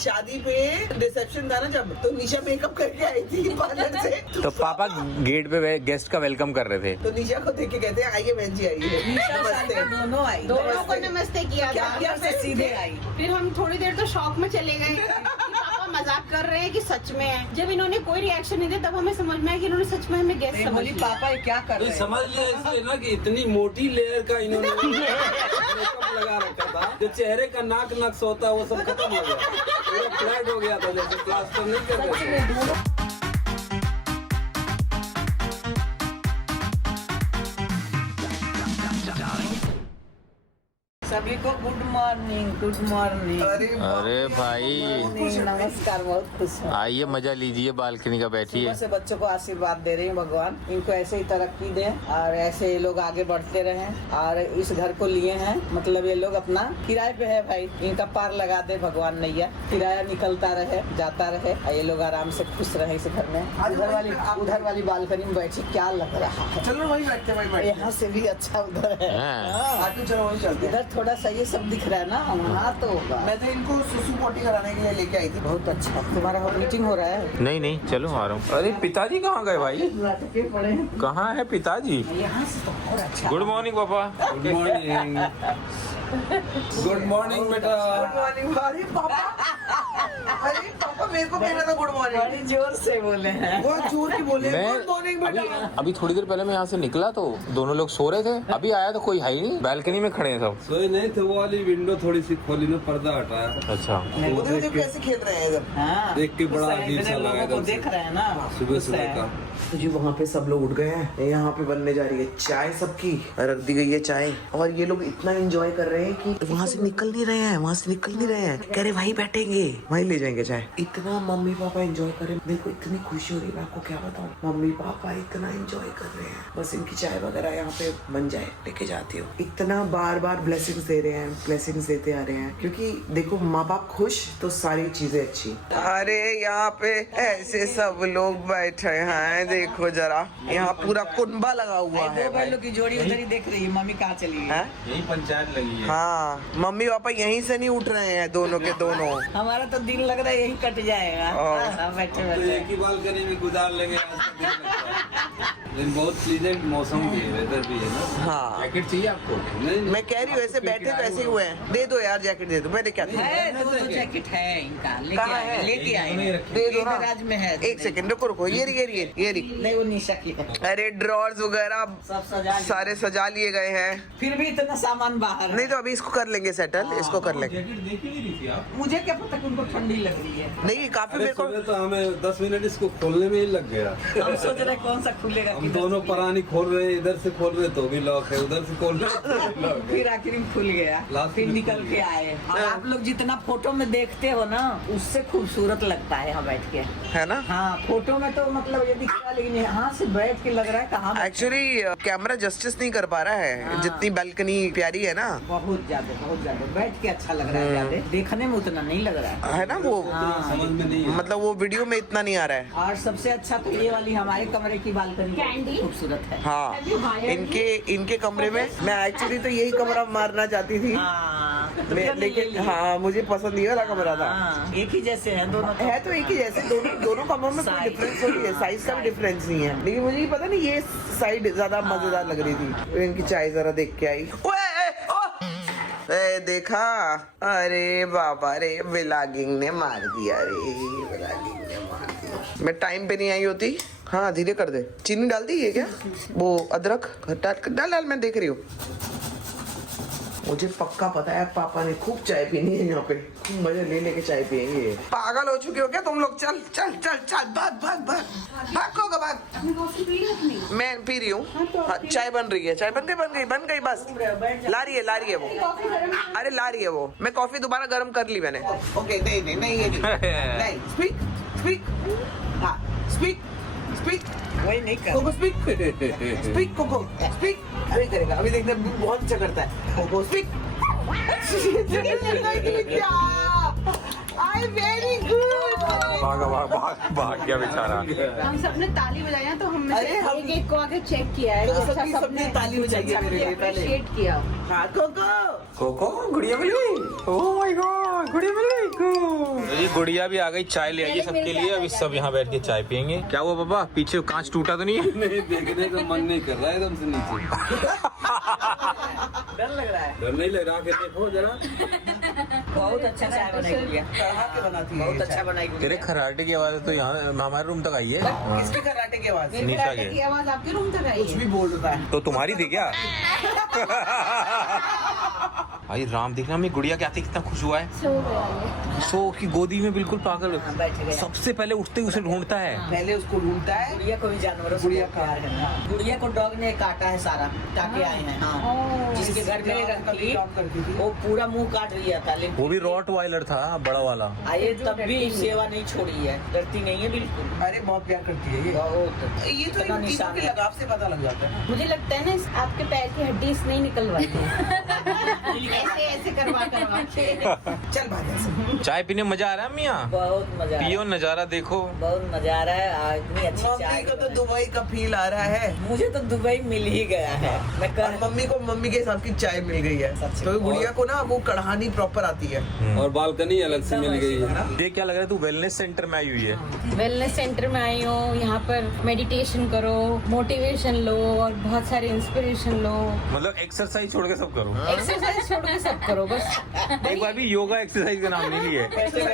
शादी पे रिसेप्शन था ना जब, तो निशा मेकअप करके आई थी पार्लर से। तो पापा गेट पे गेस्ट का वेलकम कर रहे थे। तो निशा को देख के कहते हैं आइए बहन जी आइए। नमस्ते। दोनों आई, दोनों को नमस्ते किया था। क्या से सीधे आई। फिर हम थोड़ी देर तो शॉक में चले गए कि पापा मजाक कर रहे हैं कि सच में है। जब इन्होंने कोई रिएक्शन नहीं दिया तब हमें समझ में आया कि इन्होंने सच में हमें गेस्ट समझ लिया। पापा ये क्या कर रहे हैं? समझ लिया इसलिए ना कि इतनी मोटी लेयर का इन्होंने मेकअप लगा रखा था, जो चेहरे का नाक नक्श होता है वो सब खत्म हो गया, पूरा फ्लैट हो गया था, जैसे प्लास्टर नहीं कर रहे थे। सभी को गुड मॉर्निंग, गुड मॉर्निंग। अरे भाई नमस्कार, बहुत खुश हूँ। आइए मजा लीजिए, बालकनी का बैठिए। सुबह से बच्चों को आशीर्वाद दे रही हूँ, भगवान इनको ऐसे ही तरक्की दे और ऐसे ये लोग आगे बढ़ते रहें। और इस घर को लिए हैं, मतलब ये लोग अपना किराए पे है भाई, इनका पार लगा दे भगवान नैया, किराया निकलता रहे जाता रहे और ये लोग आराम से खुश रहे इस घर में। उधर वाली बालकनी में बैठी क्या लग रहा है। चलो वही बैठते, वही बैठते। यहाँ से भी अच्छा उधर है। हाँ। चलो वही चलते। इधर थोड़ा सा ये सब दिख रहा है ना, वहाँ तो होगा। मैं तो इनको सुसु पोटी कराने के लिए लेके आई थी। बहुत अच्छा। तुम्हारा मीटिंग हो रहा है? नहीं नहीं चलो आ रहा हूँ। अरे पिताजी कहाँ गए भाई? लटके पड़े हैं। कहाँ है पिताजी? यहाँ से तो और अच्छा। गुड मॉर्निंग पापा। Good morning. गुड मॉर्निंग बेटा। Good morning. अरे पापा, अरे पापा मेरे को कहना था गुड बड़ी मॉर्निंग। जोर से बोले हैं। बहुत जोर की बोले मैं गुड मॉर्निंग बेटा। अभी थोड़ी देर पहले मैं यहाँ से निकला तो दोनों लोग सो रहे थे, अभी आया तो कोई है ही नहीं, बालकनी में खड़े हैं सब। सोए नहीं थे, वो वाली विंडो थोड़ी सी खोली ना, पर्दा हटाया। अच्छा वो उधर देख देखो के कैसे खेल रहे हैं इधर। हाँ, देख के बड़ा उस साइड अजीब सा में लगा लोगों को इधर से। देख रहे हैं ना सुबह उस सुबह साइड। का तो जी वहाँ पे सब लोग उठ गए हैं, यहाँ पे बनने जा रही है चाय, सबकी रख दी गई है चाय। और ये लोग इतना एंजॉय कर रहे हैं कि वहाँ से निकल नहीं रहे हैं, वहाँ से निकल नहीं रहे हैं। कह रहे वहीं बैठेंगे, वहीं ले जाएंगे चाय। इतना मम्मी पापा एंजॉय कर रहे हैं, मेरे को इतनी खुशी हो रही है, मैं आपको क्या बताऊँ। मम्मी पापा इतना एंजॉय कर रहे हैं, बस इनकी चाय वगैरह यहाँ पे बन जाए लेके जाती हूँ। इतना बार बार ब्लेसिंग्स दे रहे हैं, ब्लेसिंग्स देते आ रहे हैं, क्योंकि देखो माँ बाप खुश तो सारी चीजें अच्छी। अरे यहाँ पे ऐसे सब लोग बैठे हैं, देखो जरा, यहाँ पूरा कुनबा लगा हुआ है दो बैलों की जोड़ी उधर ही देख रही है, मम्मी कहाँ चली गई? यही पंचायत लगी है। हाँ, मम्मी पापा यहीं से नहीं उठ रहे हैं, दोनों के दोनों। हमारा तो दिल लग रहा है यही कट जाएगा। हाँ, बैठे तो बैठे एक ही बालकनी में गुजार लेंगे आज का दिन लगता है। लेकिन बहुत प्लीजेंट मौसम भी है, वेदर भी है ना। हाँ, जैकेट चाहिए आपको? नहीं मैं कह रही हूँ ऐसे बैठे तो ऐसे ही हुए हैं। दे दो यार जैकेट दे दो, मैंने क्या था। है, दो जैकेट है इनका, कहाँ है? लेके आए दे दो ना। राज में है। एक सेकंड रुको रुको, ये रही। नहीं, वो निशा की है। अरे ड्रॉर्स वगैरह सब सजा लिए। सारे सजा लिए गए हैं। फिर भी इतना सामान बाहर है। नहीं तो अभी इसको कर लेंगे सेटल, इसको कर लेंगे। जैकेट देख ही नहीं रही थी आप? मुझे क्या पता कि उनको ठंडी लग रही है। नहीं काफी अरे मेरे को सुबह तो हमें 10 मिनट इसको खोलने में ही लग गया। हम सोच रहे कौन सा खुलेगा। हम किधर दोनों से परानी खोल रहे हैं, इधर से खोल रहे तो भी लॉक है, उधर से खोल रहे तो भी लॉक है। फिर आखिर में खुल गया, लास्ट फिर में निकल खुल के गया। आए। और आप लोग जितना फोटो में देखते हो ना, उससे खूबसूरत लगता है यहाँ बैठ के। है ना। हाँ, फोटो में तो मतलब ये दिख रहा है, लेकिन यहाँ से बैठ के लग रहा है कहाँ एक्चुअली कैमरा जस्टिस नहीं कर पा रहा है, हाँ। जितनी बालकनी प्यारी है ना। बहुत ज्यादा बैठ के अच्छा लग रहा है। ज्यादा देखने में उतना नहीं लग रहा है ना वो, हाँ। समझ में नहीं है। मतलब वो वीडियो में इतना नहीं आ रहा है। और सबसे अच्छा तो ये वाली हमारे कमरे की बालकनी खूबसूरत है। हाँ, इनके कमरे में मैं एक्चुअली तो यही कमरा मारना चाहती थी। हाँ, लेकिन हाँ मुझे पसंद ये वाला कमरा था। हाँ, एक ही जैसे हैं दोनों तो। है तो एक ही जैसे, दोनों कमरों में कोई Size. डिफरेंस थोड़ी है, साइज का भी डिफरेंस नहीं है। लेकिन मुझे ये पता नहीं ये साइड ज्यादा मजेदार लग रही थी। तो इनकी चाय जरा देख के आई। देखा, अरे बाबा रे, व्लॉगिंग ने मार दिया रे, व्लॉगिंग ने मार दिया। मैं टाइम पे नहीं आई होती। हाँ धीरे कर दे। चीनी डाल दी है क्या? वो अदरक डाल, मैं देख रही हूँ। मुझे पक्का पता है पापा ने खूब चाय पीनी है यहाँ पे, खूब मजे ले लेके चाय पियेंगे। पागल हो चुके हो क्या तुम लोग? चल चल चल चल, भाग। मैं पी रही हूँ। हाँ, चाय बन रही है, चाय बन गई बस। ला रही है वो। अरे ला रही है वो। मैं कॉफी दोबारा गर्म कर ली मैंने। ओके नहीं स्पीक वही नहीं कर। Coco speak Coco speak. अभी करेगा, अभी देखते बहुत अच्छा करता है। Coco speak. I very good. भाग गया बेचारा। हम सबने ताली बजाई है, तो हमने अरे हम- एक को आके चेक किया है। तो अच्छा, सबने ताली बजाई है मेरे लिए पहले। appreciate किया। हाँ कोको कोको गुड़िया मिली। Oh my God. गुड़िया मिल गई को। ये गुड़िया भी आ गई, चाय ले आइए सबके लिए। अभी सब यहाँ बैठ के चाय पियेंगे। क्या हुआ पापा, पीछे कांच टूटा तो नहीं है? नहीं, देखने का मन नहीं कर रहा है एकदम से नीचे। डर लग रहा है। डर नहीं लग रहा, के देखो जरा। बहुत अच्छा चाय बनाई गुड़िया, बनाती है बहुत अच्छा बनाई तेरे गुड़िया। खराटे की आवाज तो यहाँ हमारे रूम तक आई है। किसके कराटे की आवाज? मेरे नीचा कराटे के। की आवाज आपके रूम तक आई कुछ है। भी बोल रहा है। तो तुम्हारी थी क्या? भाई राम, देखना मेरी गुड़िया क्या थी, कितना खुश हुआ है। सो की गोदी में बिल्कुल पागल। बैठ गया। सबसे पहले उठते ही उसे ढूंढता है। पहले उसको ढूंढता है। गुड़िया को भी जानवरों से गुड़िया बहुत प्यार है ना। गुड़िया को डॉग ने काटा है सारा, काटे आए हैं। हाँ, जिसके घर में रखी करती थी। वो पूरा मुंह काट दिया था, लेकिन वो भी रॉट वाइलर था, बड़ा वाला। आइए तब भी सेवा नहीं छोड़ी है, डरती नहीं है बिल्कुल। अरे बहुत प्यार करती है ये। बहुत ये तो इतना इन निशान तीनों के है। लगाव से पता लग जाता है। मुझे लगता है ना आपके पैर की हड्डी इसने ही निकलवाई थी। ऐसे ऐसे करवा के। चल भाई चाय पीने में मजा आ रहा है मियाँ? बहुत मजा आ रहा पियो, है, नजारा देखो। बहुत मजा आ रहा है। इतनी अच्छी मम्मी चाय को तो दुबई का फील आ रहा है। मुझे तो दुबई मिल ही गया है। मैं और कह मम्मी को मम्मी के हिसाब की चाय मिल गई है। सच में। तो गुड़िया को ना वो कढ़ानी प्रॉपर आती है। और बालकनी अलग से मिल गई है। ये क्या लग रहा है, तू वेलनेस सेंटर में आई हुई है? वेलनेस सेंटर में आई हूँ। यहाँ पर मेडिटेशन करो, मोटिवेशन लो और बहुत सारे इंस्पिरेशन लो। मतलब एक्सरसाइज छोड़ के सब करो। एक्सरसाइज छोड़ के सब करो बस। एक बार भी योगा एक्सरसाइज का नाम नहीं लिया है।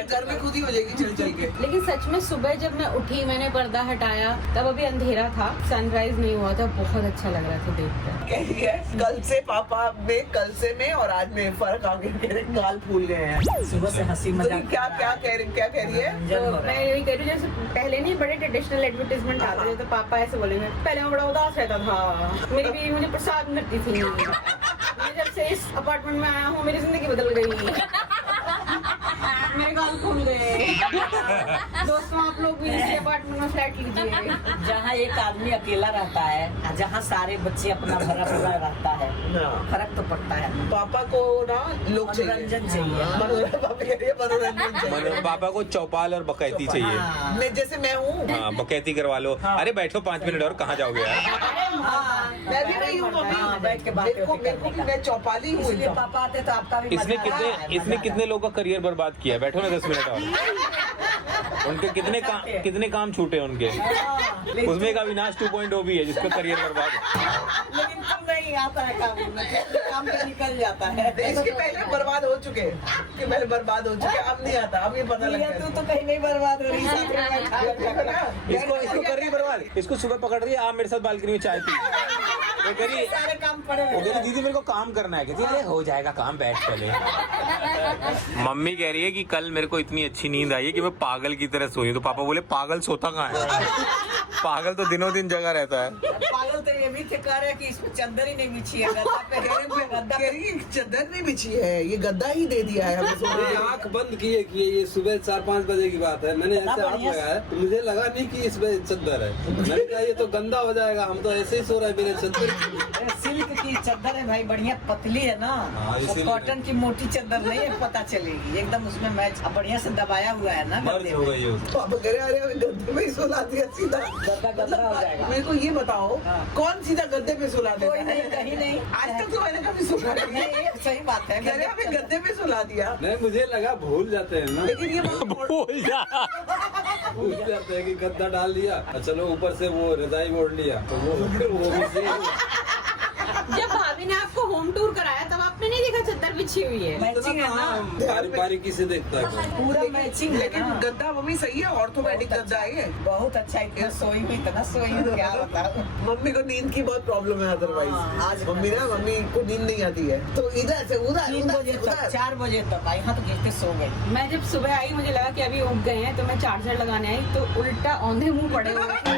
घर में खुद ही हो जाएगी चल चल के। लेकिन सच में सुबह जब मैं उठी, मैंने पर्दा हटाया, तब अभी अंधेरा था, सनराइज नहीं हुआ था। बहुत अच्छा लग रहा था देखकर। कह रही है कल से पापा में, कल से में और आज में फर्क आ गया। कह रहे गाल फूल गए हैं। सुबह से हंसी तो मजाक क्या क्या कह रही है? तो मैं यही कह रही हूँ, जैसे पहले नहीं बड़े ट्रेडिशनल एडवर्टाइजमेंट आते थे, तो पापा ऐसे बोलेंगे, पहले मैं बड़ा उदास रहता था, मेरी बीवी मुझे प्रसाद मिलती थी। मैं जब से इस अपार्टमेंट में आया हूँ, मेरी जिंदगी बदल गई। मेरे गाल खुल गए। दोस्तों, आप लोग भी इस अपार्टमेंट में फ्लैट लीजिए। जहाँ एक आदमी अकेला रहता है, जहाँ सारे बच्चे अपना भरा पूरा रहता है, फर्क तो पड़ता है। पापा को ना लोग मनोरंजन चाहिए। पापा कह रही है मनोरंजन चाहिए। पापा को चौपाल और बकैती चाहिए। हाँ। मैं जैसे मैं हूँ। हाँ, बकैती करवा लो। अरे बैठो 5 मिनट और, कहाँ जाओगे यार? मैं भी नहीं हूँ मम्मी। हाँ, बैठ के बात मेरे को भी मैं चौपाली हूँ। इसलिए पापा आते तो आपका भी इसने मजा आता है, कितने मजा कितने लोगों का करियर बर्बाद किया है। बैठो ना 10 मिनट और। उनके कितने काम छूटे उनके। हाँ, उसमें एक अविनाश 2.0 भी है जिसका करियर बर्बाद है। लेकिन कब नहीं आता है काम तो निकल जाता है। इसके पहले बर्बाद हो चुके हैं, इसके पहले बर्बाद हो चुके हैं। अब नहीं आता, अब ये पता लग तू तो कहीं नहीं बर्बाद हो रही है। इसको कर रही है बर्बाद। इसको सुबह पकड़ रही है, आप मेरे साथ बालकनी में चाय पी। वो कह रही सारे काम पड़े वो कह रही दीदी मेरे को काम करना है। कहती अरे हो जाएगा काम, बैठ पहले। मम्मी कह रही है कि कल मेरे को इतनी अच्छी नींद आई है कि मैं पागल की तरह सोई। तो पापा बोले पागल सोता कहाँ है? पागल तो दिनों दिन जगह रहता है। पागल तो ये भी थे कह रहे कि इसमें चद्दर ही नहीं बिछी है, गद्दा पे गद्दा कह रही है चादर नहीं बिछी है, ये गद्दा ही दे दिया है हमें सोने के लिए। आँख बंद किए ये सुबह 4-5 बजे की बात है। मैंने ऐसे हाथ लगाया तो मुझे लगा नहीं कि इसमें चद्दर है। मैंने कहा ये तो गंदा हो जाएगा, हम तो ऐसे ही सो रहे बिना चद्दर। सिल्क की चद्दर है भाई, बढ़िया पतली है ना। हाँ, वो इसीलिए। कॉटन की मोटी चद्दर नहीं है, पता चलेगी एकदम उसमें मैच। अब बढ़िया से दबाया हुआ है ना मर्ज गद्दे हो में। गई है उसको। पापा कह रहे अरे हमें गद्दे पे ही सुला दिया सीधा। गद्दा हो जाएगा। मेरे को ये बताओ हाँ। कौन सीधा गद्दे पे सुला देता कोई नहीं, है? कहीं नहीं। आज तक तो मैंने कभी सुना नहीं। नहीं, ये सही बात है। कह रहे हमें गद्दे पे सुला दिया। नहीं, मुझे लगा भूल जाते हैं ना, लेकिन ये बहुत बोल जा। भूल जाते हैं कि गद्दा डाल दिया और चलो ऊपर से वो रजाई ओढ़ लिया तो वो भी सही। जब भाभी ने आपको होम टूर कराया, तब आपने नहीं देखा चद्दर बिछी हुई है। मैचिंग है ना, बारीकी से देखता है। पूरा मैचिंग है लेकिन ना। गद्दा मम्मी सही है, ऑर्थोपेडिक गद्दा है ये। बहुत अच्छा, इतना सोई हूँ क्या बताऊँ। मम्मी को नींद की बहुत प्रॉब्लम है हाँ, अदरवाइज। आज मम्मी को नींद नहीं आती है, तो इधर से उधर 3 उधर बजे से तक, उधर। 4 बजे तक आई। हाँ तो गिरते सो गए। मैं जब सुबह आई, मुझे लगा कि अभी उठ गए हैं, तो मैं चार्जर लगाने आई तो उल्टा औंधे मुंह पड़े हुए थे।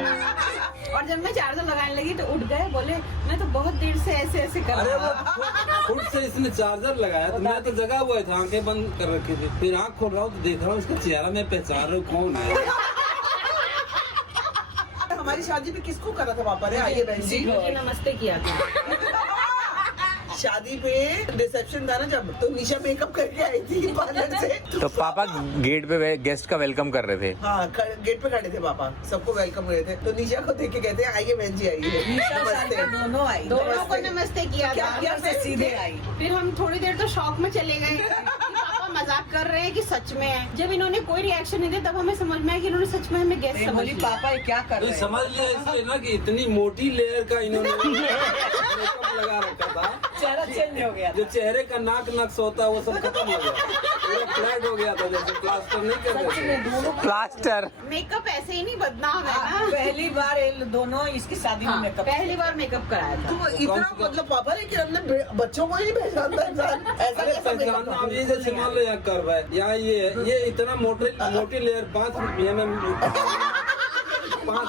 और जब मैं चार्जर लगाने लगी तो उठ गए, बोले मैं तो बहुत देर से ऐसे ऐसे कर अरे रहा वो था। खुद से इसने चार्जर लगाया तो मैं तो जगा हुआ था, आंखें बंद कर रखी थी। फिर आंख खोल रहा हूँ तो देख रहा हूँ इसका चेहरा मैं पहचान रहा हूँ कौन है। हमारी शादी पे किसको करा था पापा ने? आइए बहन जी। मुझे नमस्ते किया था। शादी पे रिसेप्शन था ना जब, तो निशा मेकअप करके आई थी पार्लर से। तो पापा गेट पे गेस्ट का वेलकम कर रहे थे। हाँ, गेट पे खड़े थे पापा, सबको वेलकम कर रहे थे। तो निशा को देख के कहते हैं आइए बहन जी आइए। नमस्ते। दोनों आई, दोनों को नमस्ते किया क्या था। किया? से सीधे आई। फिर हम थोड़ी देर तो शॉक में चले गए कि पापा मजाक कर रहे हैं कि सच में है। जब इन्होंने कोई रिएक्शन नहीं दिया तब हमें समझ में आया कि इन्होंने सच में हमें गैस समझ बोली लिया। पापा ये क्या कर नहीं रहे हैं? समझ लिया इसलिए ना कि इतनी मोटी लेयर का इन्होंने मेकअप लगा रखा था, चेहरा चेंज हो गया। जो चेहरे का नाक नक्स होता है वो सब खत्म हो गया, पूरा फ्लैट हो गया था, जैसे प्लास्टर नहीं करते थे। प्लास्टर मेकअप ऐसे ही नहीं बदनाम है ना। पहली बार ये दोनों इसकी शादी में हाँ, मेकअप पहली बार मेकअप कराया था। तो इतना मतलब पापा ने कि हमने बच्चों को ही नहीं पहचानता इंसान ऐसा अरे कैसा पहचानना makeup अब ये जैसे मान लो यहाँ कर रहा है, यहाँ ये इतना मोटी लेयर 5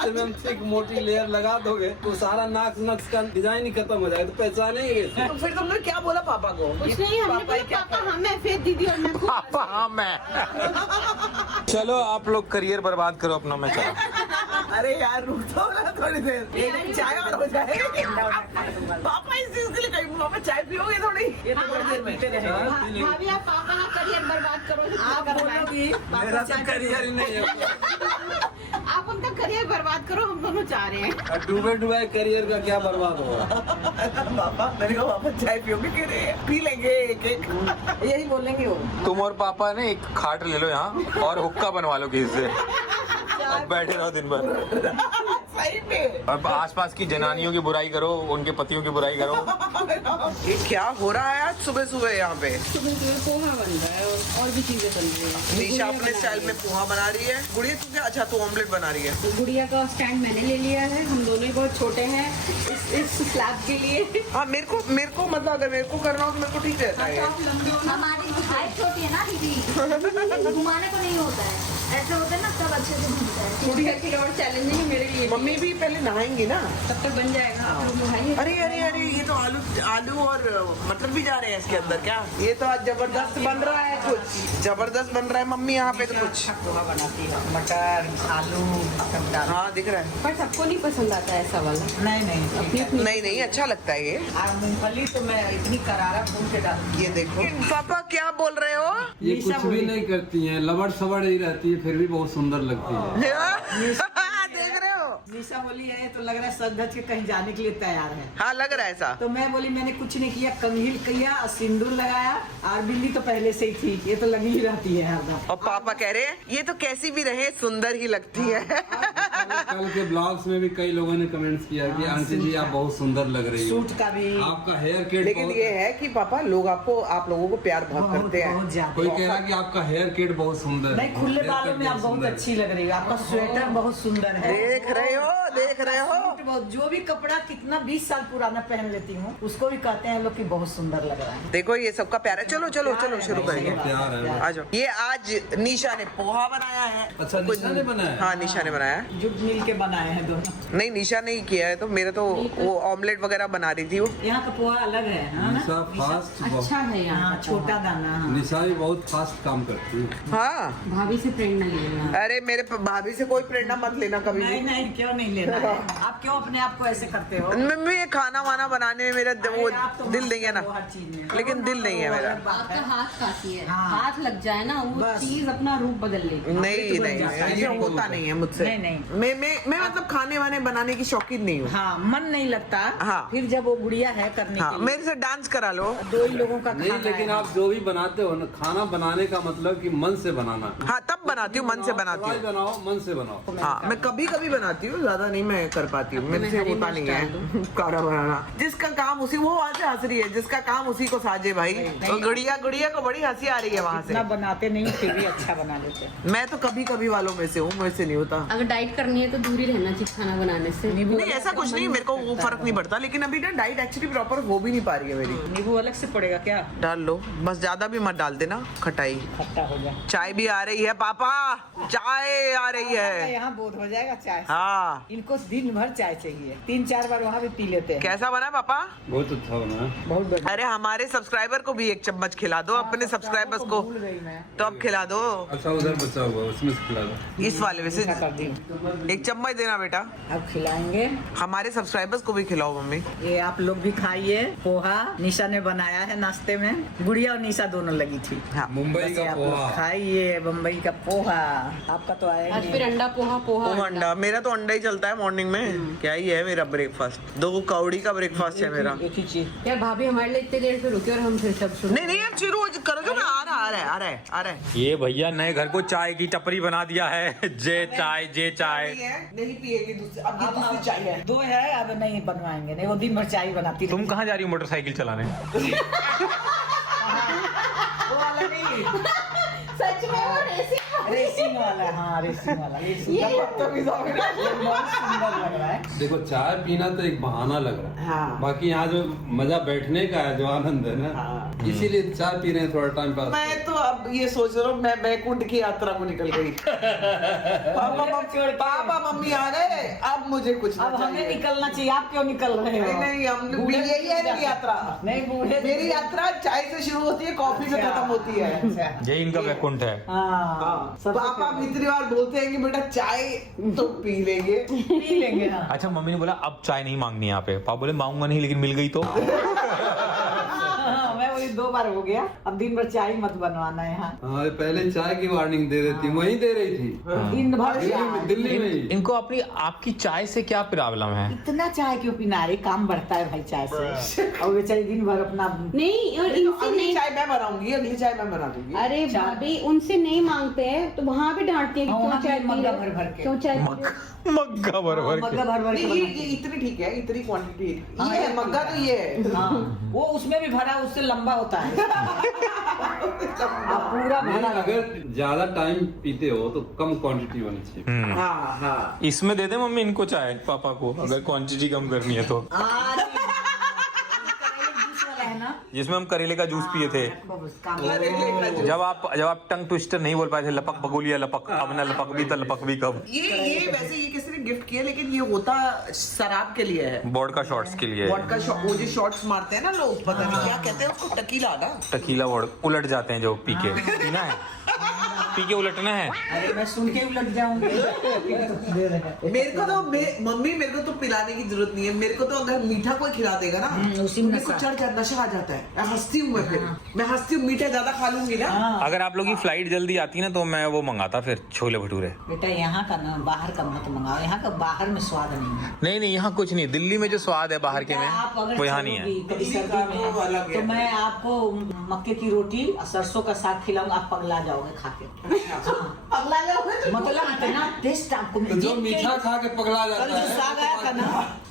mm थिक मोटी लेयर लगा दोगे तो सारा नाक नक्स का डिजाइन ही खत्म हो जाएगा, तो पहचानेंगे। तो फिर तुमने क्या बोला पापा को? कुछ नहीं, हमने बोला पापा हम है, फिर दीदी और मैं खुद पापा हाँ मैं। चलो आप लोग करियर बर्बाद करो अपना, मैं चला। अरे यार रुक तो ना थोड़ी देर, एक चाय और हो जाए। पापा इस चीज के लिए कहीं पापा चाय पियोगे थोड़ी? ये तो बड़ी देर पीते रहेंगे। भाभी आप पापा का करियर बर्बाद करो। आप बोलोगी मेरा तो करियर ही नहीं है, आप उनका करियर बर्बाद करो, हम दोनों चाह रहे हैं। डूबे करियर का क्या बर्बाद होगा। पापा मैंने कहा पापा चाय पियोगे? कह रहे हैं पी लेंगे एक एक। यही बोलेंगे वो। तुम और पापा ने एक खाट ले लो यहाँ और हुक्का बनवा लो किसी से, अब बैठे रहो दिन भर। सही में और आसपास की जनानियों की बुराई करो, उनके पतियों की बुराई करो। ये क्या हो रहा है आज सुबह सुबह यहाँ पे? पोहा बन रहा है और भी चीजें बन रही है। निशा अपने स्टाइल में पोहा बना रही है। गुड़िया तू क्या? अच्छा तू ऑमलेट बना रही है। गुड़िया का स्टैंड मैंने ले लिया है, हम दोनों ही बहुत छोटे हैं इस स्लैब के लिए। हाँ मेरे को मतलब अगर मेरे को करना हो तो मेरे को ठीक रहता है। हमारी हाइट छोटी है ना दीदी, घुमाने को नहीं होता है, ऐसे होते हैं ना सब अच्छे से घूमता है। गुड़िया के लिए और चैलेंजिंग है मेरे लिए। मम्मी भी पहले नहाएंगी ना? तब तक बन जाएगा, आप लोग नहाइए। अरे अरे अरे ये तो आलू और मटर भी जा रहे हैं इसके अंदर क्या? ये तो आज जबरदस्त बन रहा है, कुछ जबरदस्त बन रहा है मम्मी यहाँ पे तो कुछ। पोहा बनाती है, मटर आलू सब डाल। हाँ दिख रहा है। पर सबको नहीं पसंद आता है ऐसा वाला। नहीं नहीं नहीं अच्छा लगता है ये। और मूंगफली तो मैं इतनी करारा भून के डाल। ये देखो पापा क्या बोल रहे हो? ये कुछ भी नहीं करती हैं, लबड़ सबड़ ही रहती है, फिर भी बहुत सुंदर लगती है। देख रहे हो? निशा बोली है तो लग रहा है सज धज के कहीं जाने के लिए तैयार है। हाँ लग रहा है ऐसा। तो मैं बोली मैंने कुछ नहीं किया, कंघील किया और सिंदूर लगाया, और बिल्ली तो पहले से ही थी, ये तो लगी ही रहती है हरदम। और पापा कह रहे हैं ये तो कैसी भी रहे सुंदर ही लगती है। कल के ब्लॉग्स में भी कई लोगों ने कमेंट्स किया कि आंटी जी आप बहुत सुंदर लग रही हो, सूट का भी आपका हेयर केट लेकिन ये है कि पापा लोग आप लोगों को प्यार बहुत करते हैं। बहुत ज्यादा। कोई कह रहा कि आपका हेयर केट बहुत सुंदर है। नहीं, खुले Hair बालों cut में आप बहुत सुंदर है। अच्छी लग रही हो, आपका स्वेटर बहुत सुंदर है। देख रहे हो देख रहे हो? सूट बहुत, जो भी कपड़ा कितना 20 साल पुराना पहन लेती हूँ उसको भी कहते हैं लोग कि बहुत सुंदर लग रहा है। देखो ये सबका प्यार है। चलो चलो चलो शुरू करेंगे। प्यार है। आ जाओ। ये आज निशा ने पोहा बनाया है। अच्छा, निशा ने बनाया? हाँ निशा ने बनाया है। जुट मिल के बनाए हैं दोनों। नहीं निशा ने ही किया है, तो मेरा तो वो ऑमलेट वगैरह बना रही थी वो। यहाँ का पोहा अलग है, हाँ ना? निशा फास्ट अच्छा है यहाँ हाँ, छोटा दाना। हाँ। निशा भी बहुत फास्ट काम करती है। हाँ भाभी से प्रेरणा लेना। अरे मेरे भाभी से कोई प्रेरणा मत लेना कभी नहीं भी। नहीं, क्यों नहीं लेना है? आप क्यों अपने आप को ऐसे करते हो? मैं ये खाना वाना बनाने में मेरा वो अरे आप तो दिल मस्त नहीं है ना, हो हर चीज में। लेकिन दिल नहीं है मेरा। आपका हाथ काफी है, हाँ। हाथ लग जाए ना वो बस। चीज अपना रूप बदल लेगी। नहीं बन जाता है। नहीं ये होता नहीं है मुझसे। नहीं, नहीं। मैं मतलब खाने वाने बनाने की शौकीन नहीं हूँ। हाँ, मन नहीं लगता। हाँ। फिर जब वो गुड़िया है करने हाँ के लिए, मेरे से डांस करा लो। दो ही लोगों का नहीं, खाना लेकिन है। आप जो भी बनाते हो ना, खाना बनाने का मतलब कि मन से बनाना। हाँ तब बनाती हूँ, मन से बनाती हलवाई हूँ। बनाओ, मन से बनाओ। हाँ मैं कभी कभी बनाती हूँ, ज्यादा नहीं मैं कर पाती हूँ, मेरे से होता नहीं है खाना बनाना। जिसका काम उसी, वो वहाँ से हंस रही है, जिसका काम उसी को साजे भाई। तो गुड़िया को बड़ी हंसी आ रही है वहाँ इतना से। बनाते नहीं, फिर भी अच्छा बना लेते हैं। मैं तो कभी कभी वालों में से हूँ, मेरे से नहीं होता। अगर डाइट करनी है तो दूर ही रहना चाहिए खाना बनाने से। नहीं ऐसा कुछ नहीं, मेरे को वो फर्क नहीं पड़ता, लेकिन अभी ना डाइट एक्चुअली प्रॉपर हो भी नहीं पा रही है मेरी। नींबू अलग से पड़ेगा क्या? डाल लो बस, ज्यादा भी मत डाल देना, खटाई। खट्टा हो जाए। चाय भी आ रही है पापा, चाय आ रही है। यहाँ बोध हो जाएगा चाय से। हाँ इनको दिन भर चाय चाहिए, 3-4 बार वहाँ भी पी लेते हैं। कैसा बना पापा? बहुत अच्छा बना है। बहुत बढ़िया। अरे हमारे सब्सक्राइबर को भी एक चम्मच खिला दो, अपने सब्सक्राइबर्स को भूल गई मैं। तो अब खिला दो। अच्छा उधर बचा हुआ, उसमें से खिला दो। इस वाले में से कर दी। एक चम्मच देना बेटा, अब खिलाएंगे। हमारे सब्सक्राइबर्स को भी खिलाओ मम्मी। ये आप लोग भी खाइए। पोहा निशा ने बनाया है नाश्ते में, गुड़िया और निशा दोनों लगी थी। हाँ। मुंबई बस का आप लोग पोहा। खाइए मुंबई का पोहा। आपका तो आया आज ही फिर नहीं। अंडा पोहा पोहा वो अंडा, मेरा तो अंडा ही चलता है मॉर्निंग में। क्या ही है मेरा ब्रेकफास्ट, 2 कौड़ी का ब्रेकफास्ट है मेरा। एक ही चीज। यार भाभी हमारे लिए इतने देर से रुके और हम फिर सब शुरू। नहीं नहीं, अब शुरू करो जो ना, आ रहा है। ये भैया नए घर को चाय की टपरी बना दिया है। जे चाय नहीं पिएगी दूसरी, अब ये दूसरी चाय है। 2 है, अब नहीं बनवाएंगे। नहीं वो दिन भर चाय बनाती तुम कहाँ जा रही हो मोटरसाइकिल चलाने? वो वाला नहीं, सच में वो रेसिंग रेसिंग वाला। हाँ रेसिंग वाला। बहुत सुंदर लग रहा है। देखो चाय पीना तो एक बहाना लग रहा है। हाँ। बाकी यहाँ जो मजा बैठने का है, जो आनंद है ना, इसीलिए चाय पी रहे हैं थोड़ा टाइम पास। मैं तो अब ये सोच रहा हूँ, मैं बैकुंठ की यात्रा को निकल गई। पापा मम्मी आ गए, अब मुझे कुछ अब हमें निकलना चाहिए। आप क्यों निकल रहे हो? नहीं, हम यही है मेरी यात्रा। नहीं बूढ़े मेरी यात्रा चाय से शुरू होती है, कॉफी से खत्म होती है। ये इनका वैकुंठ है। हाँ पापा इतनी बार बोलते हैं कि बेटा चाय तो पी लेंगे। पी लेंगे। हाँ अच्छा मम्मी ने बोला अब चाय नहीं मांगनी यहाँ पे। पापा बोले मांगूंगा नहीं, लेकिन मिल गई तो। मैं वही 2 बार हो गया। अब दिन भर चाय मत बनवाना है। यहाँ हाँ पहले चाय की वार्निंग दे देती, वही दे रही थी दिन भर चाय। दिल्ली में ही। इनको अपनी आपकी चाय से क्या प्रॉब्लम है? इतना चाय क्यों पीना रे? काम बढ़ता है भाई चाय से। और बेचारी दिन भर अपना नहीं, और इनसे अगली नहीं। चाय मैं बनाऊंगी, अगली चाय मैं बना दूंगी। अरे भाभी उनसे नहीं मांगते हैं तो वहाँ भी डांटती है कि हाँ, क्यों वहाँ चाय भी पी मग्गा रहे भर भर हो? के। क्यों चाय पी रहे हो? मग्गा भर भर मग्गा भर भर के नहीं, ये बनाते इतनी ठीक है, इतनी क्वांटिटी हाँ, ये है, ये मग्गा तो ये है। हैं। हाँ वो उसमें भी भरा, उससे लंबा होता है। आप पूरा नहीं, भरा। अगर ज्यादा टाइम पीते हो तो कम क्वांटिटी होनी चाहिए। हाँ। इसमें दे दे मम्मी इनको चाय, पापा को, अगर क्वांटिटी कम करनी है तो। आज जूस वाला है ना। जिसमें हम करेले का जूस पिए थे। जब आप टंग ट्विस्टर नहीं बोल पाए थे, लपक बगोलिया लपक, अब ना लपक भी तो लपक भी कब। ये वैसे ये किसी ने गिफ्ट किया, लेकिन ये होता शराब के लिए है। बोर्ड का शॉर्ट्स के लिए। वोडका वो जो शॉट्स मारते हैं ना लोग, पता नहीं क्या कहते हैं उसको, टकीला ना। टकीला बोर्ड उलट जाते हैं जो पी के। पीना है, पी के उलटना है। अरे मैं सुन के उलट जाऊंगी। मेरे को तो मम्मी मेरे को तो पिलाने की जरूरत नहीं है। मेरे को तो अगर मीठा कोई खिला देगा ना, उसी में मेरे को नशा। चढ़ जाता, नशा आ जाता है। मैं हंसती हूँ, मैं हंसती हूँ, मीठा ज्यादा खा लूंगी ना। अगर आप लोग की फ्लाइट जल्दी आती ना तो मैं वो मंगाता फिर छोले भटूरे। बेटा यहाँ का ना, बाहर का मत मंगाओ। यहाँ का बाहर में स्वाद नहीं है। नहीं नहीं, यहाँ कुछ नहीं। दिल्ली में जो स्वाद है बाहर के आप में, अगर वो यहाँ नहीं है। चलोगी कभी दिल्ली सर्दी का में तो अलग तो है। मैं आपको मक्के की रोटी और सरसों का साग खिलाऊंगा, आप पगला जाओगे खा के। अगला जाओगे मतलब इतना टेस्ट आपको तो जो मीठा खा के पगला कल जाता जो है। साग आया था ना,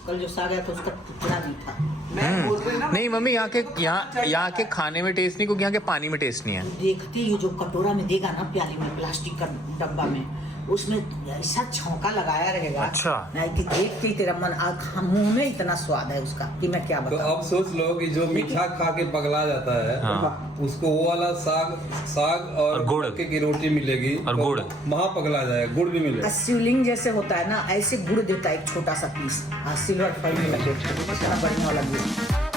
कल जो साग आया था उसका टुकड़ा भी था। मैं बोल रही ना। नहीं मम्मी, यहाँ के खाने में टेस्ट नहीं, क्योंकि यहाँ के पानी में टेस्ट नहीं है। देखते ही जो कटोरा में देगा ना, प्याली में, प्लास्टिक का डब्बा में, उसमें ऐसा छौंका लगाया रहेगा। अच्छा। नहीं कि देखते ही तेरा मन मुंह में इतना स्वाद है उसका कि मैं क्या तो बताऊं। अब सोच लो कि जो मीठा खा के पगला जाता है, हाँ। उसको वो वाला साग और गुड़। मक्के की रोटी मिलेगी और तो गुड़। वहाँ पगला जाएगा, गुड़ भी मिलेगा। शिवलिंग जैसे होता है ना, ऐसे गुड़ देता है एक छोटा सा पीस। सिल्वर फॉइल में लगे, इतना बढ़िया वाला गुड़।